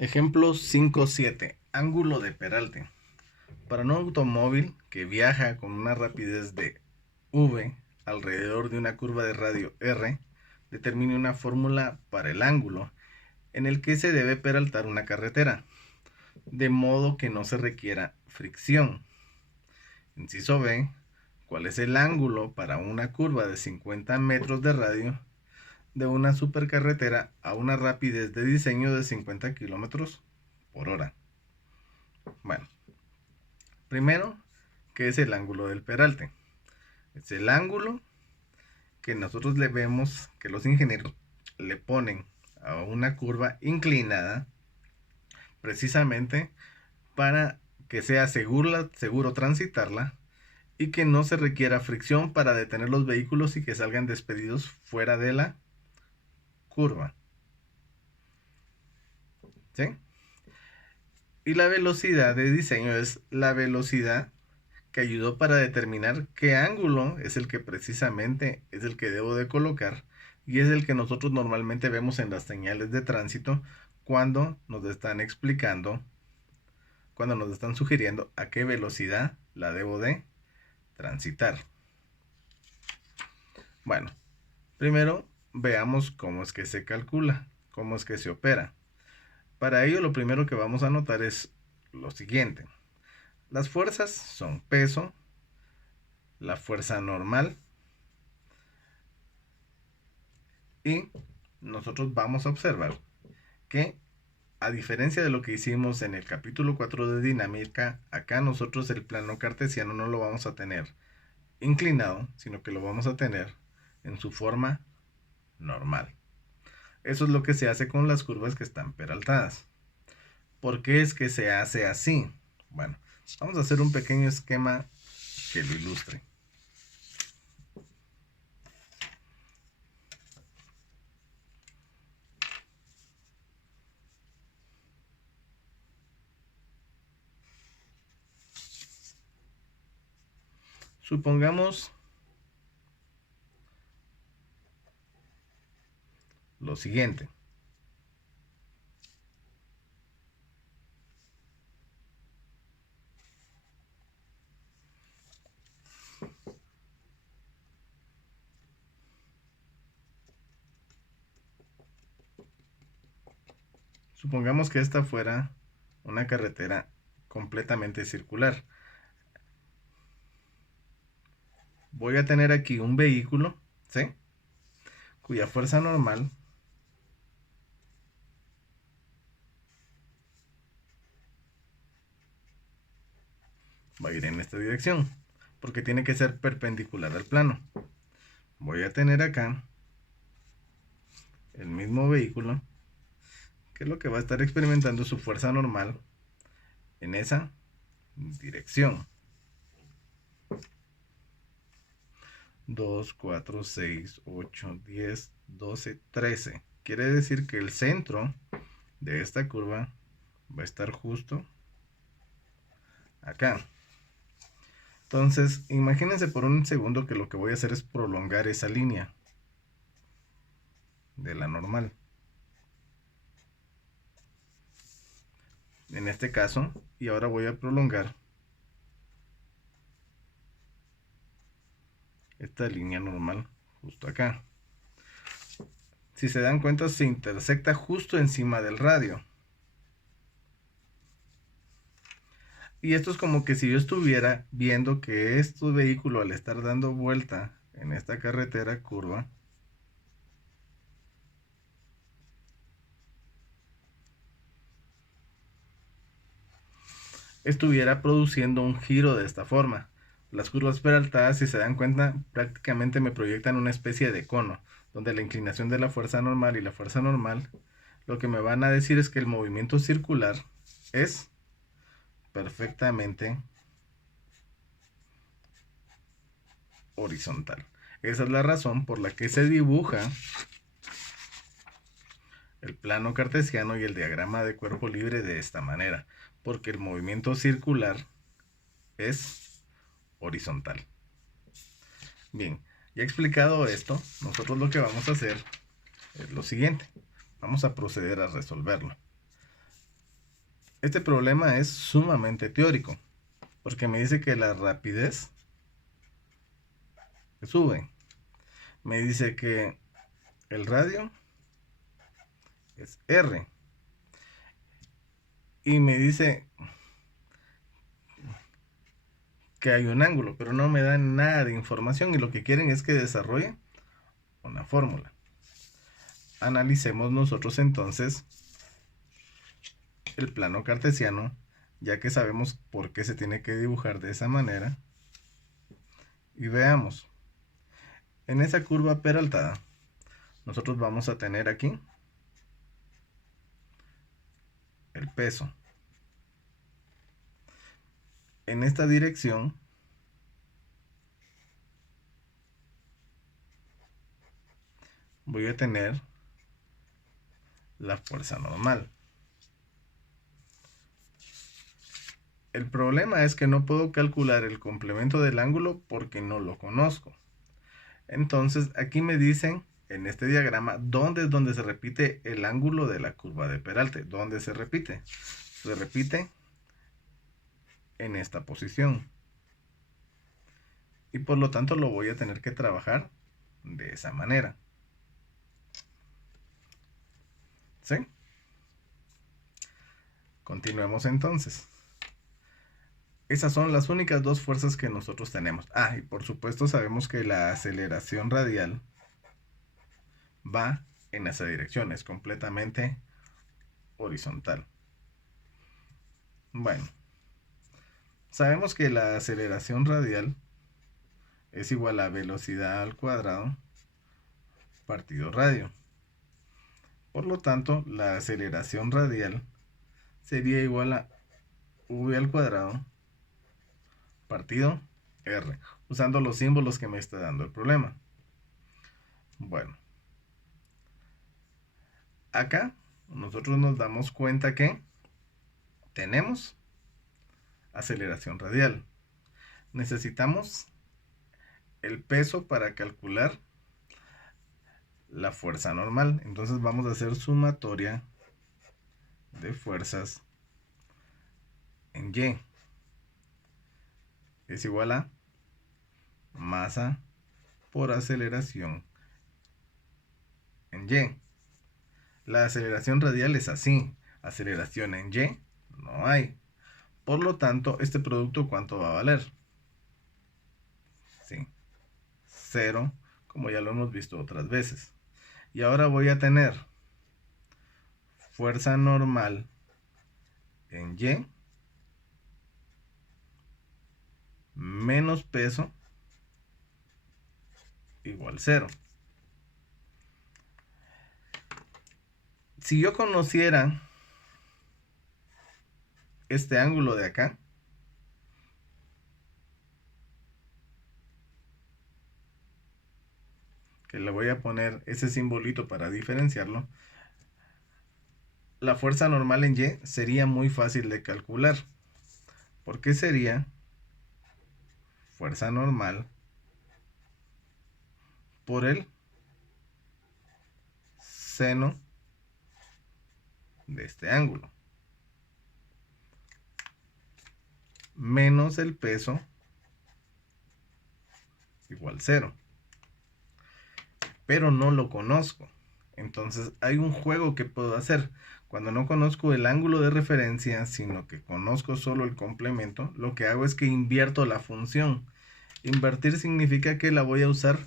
Ejemplo 5.7. Ángulo de peralte. Para un automóvil que viaja con una rapidez de v alrededor de una curva de radio r, determine una fórmula para el ángulo en el que se debe peraltar una carretera, de modo que no se requiera fricción. Inciso B. ¿Cuál es el ángulo para una curva de 50 metros de radio de una supercarretera a una rapidez de diseño de 50 kilómetros por hora? Bueno, primero, ¿qué es el ángulo del peralte? Es el ángulo que nosotros le vemos, que los ingenieros le ponen a una curva inclinada, precisamente para que sea seguro transitarla y que no se requiera fricción para detener los vehículos y que salgan despedidos fuera de la curva. ¿Sí? Y la velocidad de diseño es la velocidad que ayudó para determinar qué ángulo es el que precisamente es el que debo de colocar y es el que nosotros normalmente vemos en las señales de tránsito cuando nos están explicando, cuando nos están sugiriendo a qué velocidad la debo de transitar. Bueno, primero veamos cómo es que se calcula, cómo es que se opera. Para ello lo primero que vamos a notar es lo siguiente. Las fuerzas son peso, la fuerza normal, y nosotros vamos a observar que, a diferencia de lo que hicimos en el capítulo 4 de dinámica, acá nosotros el plano cartesiano no lo vamos a tener inclinado, sino que lo vamos a tener en su forma normal. Eso es lo que se hace con las curvas que están peraltadas. ¿Por qué es que se hace así? Bueno, vamos a hacer un pequeño esquema que lo ilustre. Supongamos lo siguiente. Supongamos que esta fuera una carretera completamente circular. Voy a tener aquí un vehículo, ¿sí?, cuya fuerza normal va a ir en esta dirección, porque tiene que ser perpendicular al plano. Voy a tener acá el mismo vehículo, que es lo que va a estar experimentando su fuerza normal en esa dirección. 2, 4, 6, 8, 10, 12, 13. Quiere decir que el centro de esta curva va a estar justo acá. Entonces, imagínense por un segundo que lo que voy a hacer es prolongar esa línea de la normal. En este caso, y ahora voy a prolongar esta línea normal justo acá. Si se dan cuenta, se intersecta justo encima del radio. Y esto es como que si yo estuviera viendo que este vehículo, al estar dando vuelta en esta carretera curva, estuviera produciendo un giro de esta forma. Las curvas peraltadas, si se dan cuenta, prácticamente me proyectan una especie de cono, donde la inclinación de la fuerza normal y la fuerza normal, lo que me van a decir es que el movimiento circular es perfectamente horizontal. Esa es la razón por la que se dibuja el plano cartesiano y el diagrama de cuerpo libre de esta manera, porque el movimiento circular es horizontal. Bien, ya explicado esto, nosotros lo que vamos a hacer es lo siguiente. Vamos a proceder a resolverlo. Este problema es sumamente teórico, porque me dice que la rapidez sube. Me dice que el radio es R. Y me dice que hay un ángulo, pero no me dan nada de información y lo que quieren es que desarrolle una fórmula. Analicemos nosotros entonces el plano cartesiano, ya que sabemos por qué se tiene que dibujar de esa manera. Y veamos, en esa curva peraltada, nosotros vamos a tener aquí el peso. En esta dirección voy a tener la fuerza normal. El problema es que no puedo calcular el complemento del ángulo porque no lo conozco. Entonces aquí me dicen en este diagrama dónde es donde se repite el ángulo de la curva de Peralte. ¿Dónde se repite? Se repite en esta posición. Y por lo tanto lo voy a tener que trabajar de esa manera. ¿Sí? Continuemos entonces. Esas son las únicas dos fuerzas que nosotros tenemos. Ah, y por supuesto sabemos que la aceleración radial va en esa dirección, es completamente horizontal. Bueno, sabemos que la aceleración radial es igual a velocidad al cuadrado partido radio. Por lo tanto, la aceleración radial sería igual a v al cuadrado partido r, usando los símbolos que me está dando el problema. Bueno, acá nosotros nos damos cuenta que tenemos aceleración radial. Necesitamos el peso para calcular la fuerza normal. Entonces vamos a hacer sumatoria de fuerzas en Y. Es igual a masa por aceleración en Y. La aceleración radial es así. Aceleración en Y no hay. Por lo tanto, este producto ¿cuánto va a valer? Sí, 0, como ya lo hemos visto otras veces. Y ahora voy a tener fuerza normal en Y menos peso igual 0. Si yo conociera este ángulo de acá, que le voy a poner ese simbolito para diferenciarlo, la fuerza normal en Y sería muy fácil de calcular, porque sería fuerza normal por el seno de este ángulo menos el peso igual 0. Pero no lo conozco. Entonces hay un juego que puedo hacer. Cuando no conozco el ángulo de referencia, sino que conozco solo el complemento, lo que hago es que invierto la función. Invertir significa que la voy a usar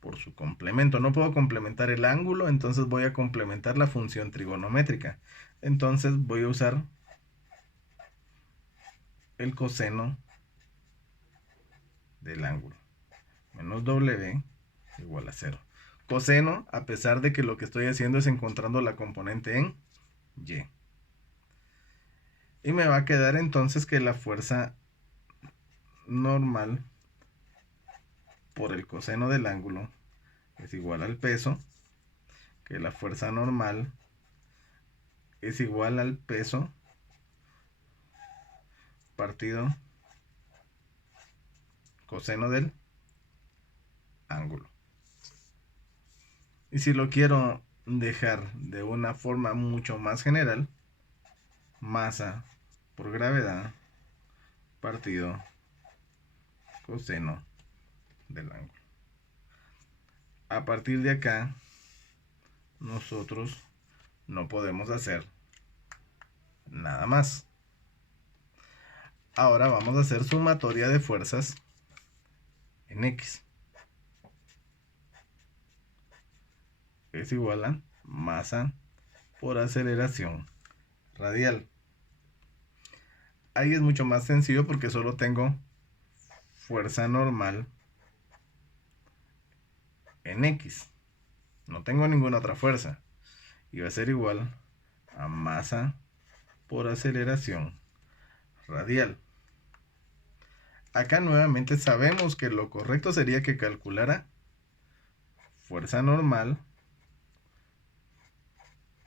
por su complemento. No puedo complementar el ángulo, entonces voy a complementar la función trigonométrica. Entonces voy a usar el coseno del ángulo. Menos W igual a 0. Coseno, a pesar de que lo que estoy haciendo es encontrando la componente en Y. Y me va a quedar entonces que la fuerza normal por el coseno del ángulo es igual al peso, que la fuerza normal es igual al peso partido coseno del ángulo. Y si lo quiero dejar de una forma mucho más general, masa por gravedad partido coseno del ángulo. A partir de acá, nosotros no podemos hacer nada más. Ahora vamos a hacer sumatoria de fuerzas en X. Es igual a masa por aceleración radial. Ahí es mucho más sencillo porque solo tengo fuerza normal en X. No tengo ninguna otra fuerza. Y va a ser igual a masa por aceleración radial. Acá nuevamente sabemos que lo correcto sería que calculara fuerza normal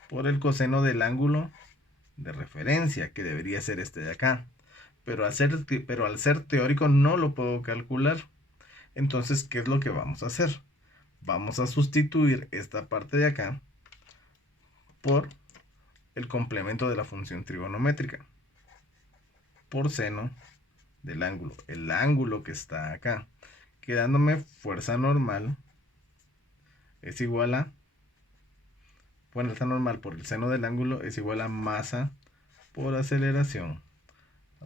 por el coseno del ángulo de referencia, que debería ser este de acá. Pero al ser teórico no lo puedo calcular. Entonces, ¿qué es lo que vamos a hacer? Vamos a sustituir esta parte de acá por el complemento de la función trigonométrica por seno del ángulo, el ángulo que está acá, quedándome fuerza normal es igual a, fuerza normal por el seno del ángulo es igual a masa por aceleración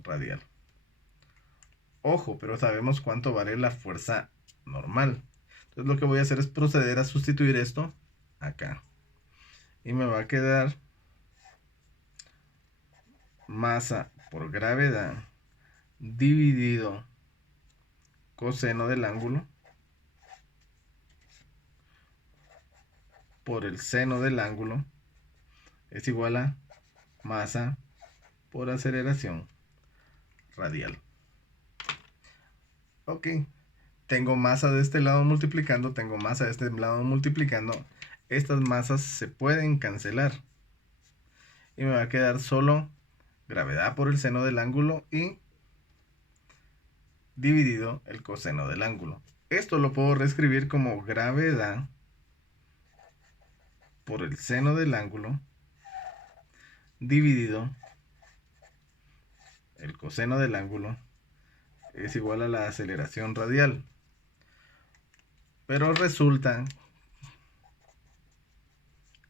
radial. Ojo, pero sabemos cuánto vale la fuerza normal. Entonces lo que voy a hacer es proceder a sustituir esto acá. Y me va a quedar masa por gravedad dividido coseno del ángulo por el seno del ángulo es igual a masa por aceleración radial. Ok, tengo masa de este lado multiplicando, tengo masa de este lado multiplicando. Estas masas se pueden cancelar. Y me va a quedar solo gravedad por el seno del ángulo y dividido el coseno del ángulo. Esto lo puedo reescribir como gravedad por el seno del ángulo dividido el coseno del ángulo es igual a la aceleración radial. Pero resulta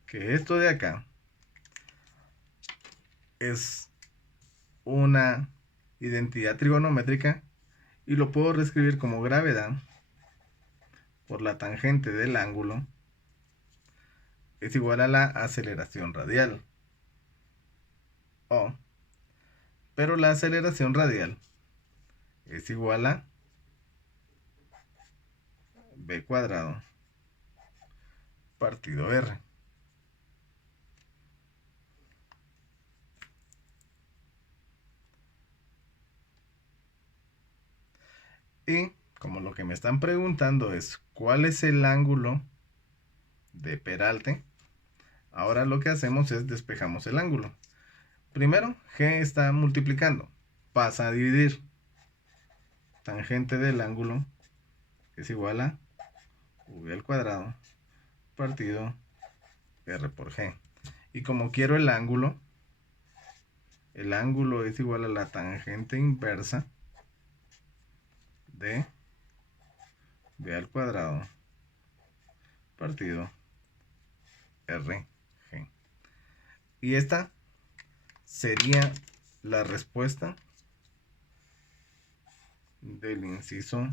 que esto de acá es una identidad trigonométrica y lo puedo reescribir como gravedad por la tangente del ángulo es igual a la aceleración radial. Pero la aceleración radial es igual a b cuadrado partido r. Y como lo que me están preguntando es cuál es el ángulo de peralte, ahora lo que hacemos es despejamos el ángulo. Primero, g está multiplicando, pasa a dividir. Tangente del ángulo es igual a v al cuadrado partido r por g. Y como quiero el ángulo es igual a la tangente inversa de v al cuadrado partido rg. Y esta sería la respuesta del inciso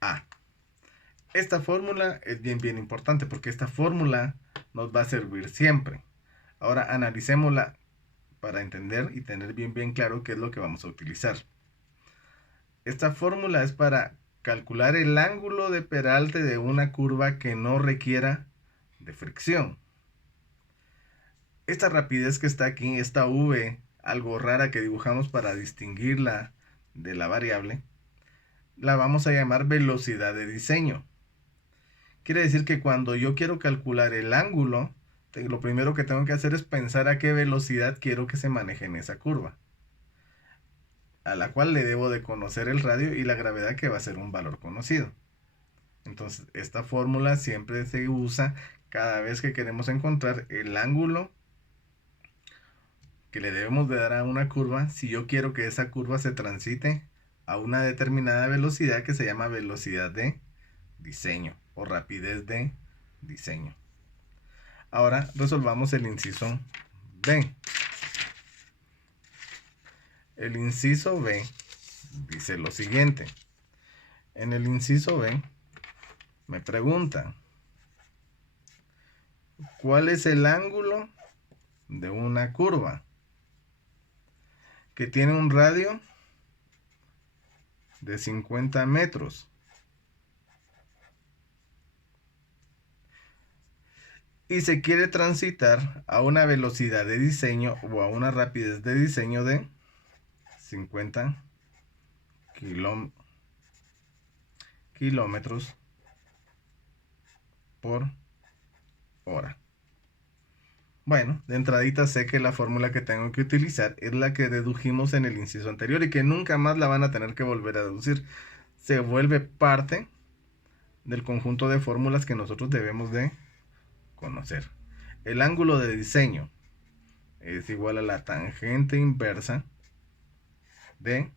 A. Esta fórmula es bien importante porque esta fórmula nos va a servir siempre. Ahora analicémosla para entender y tener bien claro qué es lo que vamos a utilizar. Esta fórmula es para calcular el ángulo de peralte de una curva que no requiera de fricción. Esta rapidez que está aquí, esta v, algo rara que dibujamos para distinguirla de la variable, la vamos a llamar velocidad de diseño. Quiere decir que cuando yo quiero calcular el ángulo, lo primero que tengo que hacer es pensar a qué velocidad quiero que se maneje en esa curva, a la cual le debo de conocer el radio y la gravedad, que va a ser un valor conocido. Entonces esta fórmula siempre se usa cada vez que queremos encontrar el ángulo que le debemos de dar a una curva si yo quiero que esa curva se transite a una determinada velocidad que se llama velocidad de diseño o rapidez de diseño. Ahora resolvamos el inciso B. El inciso B dice lo siguiente. En el inciso B me pregunta, ¿cuál es el ángulo de una curva que tiene un radio de 50 metros y se quiere transitar a una velocidad de diseño o a una rapidez de diseño de 50 kilómetros por hora? Bueno, de entradita sé que la fórmula que tengo que utilizar es la que dedujimos en el inciso anterior y que nunca más la van a tener que volver a deducir. Se vuelve parte del conjunto de fórmulas que nosotros debemos de conocer. El ángulo de diseño es igual a la tangente inversa de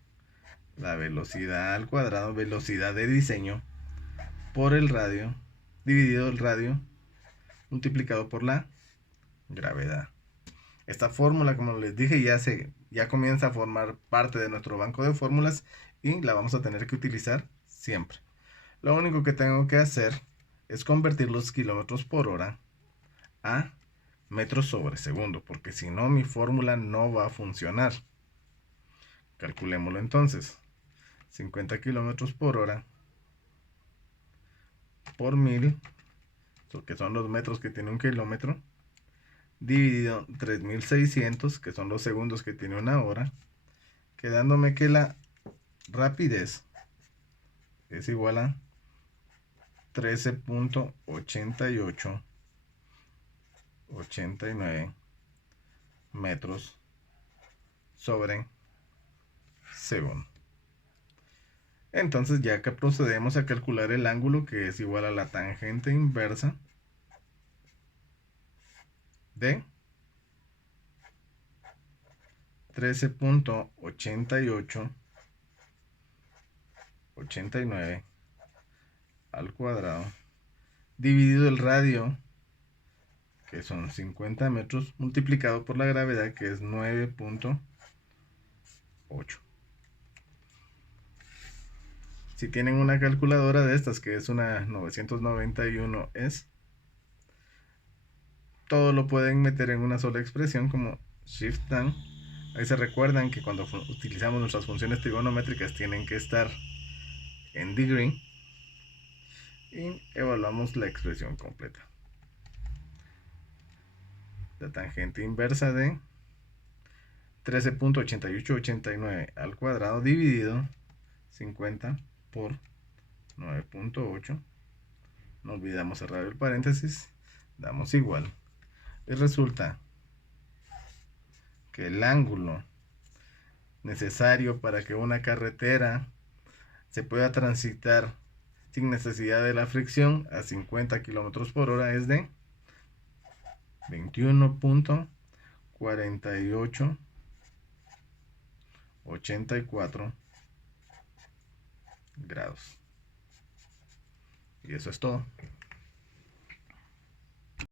la velocidad al cuadrado, velocidad de diseño, por el radio, dividido el radio, multiplicado por la gravedad. Esta fórmula, como les dije, ya comienza a formar parte de nuestro banco de fórmulas y la vamos a tener que utilizar siempre. Lo único que tengo que hacer es convertir los kilómetros por hora a metros sobre segundo, porque si no mi fórmula no va a funcionar. Calculémoslo entonces. 50 kilómetros por hora por 1000, que son los metros que tiene un kilómetro, dividido 3600, que son los segundos que tiene una hora, quedándome que la rapidez es igual a 13.8889 metros sobre segundo. Entonces ya que procedemos a calcular el ángulo, que es igual a la tangente inversa de 13.8889 al cuadrado, dividido el radio, que son 50 metros, multiplicado por la gravedad, que es 9.8. Si tienen una calculadora de estas, que es una 991S, todo lo pueden meter en una sola expresión como Shift Down. Ahí se recuerdan que cuando utilizamos nuestras funciones trigonométricas tienen que estar en degree y evaluamos la expresión completa. La tangente inversa de 13.8889 al cuadrado dividido 50 por 9.8. No olvidamos cerrar el paréntesis, damos igual. Y resulta que el ángulo necesario para que una carretera se pueda transitar sin necesidad de la fricción a 50 kilómetros por hora es de 21.4884 grados. Y eso es todo.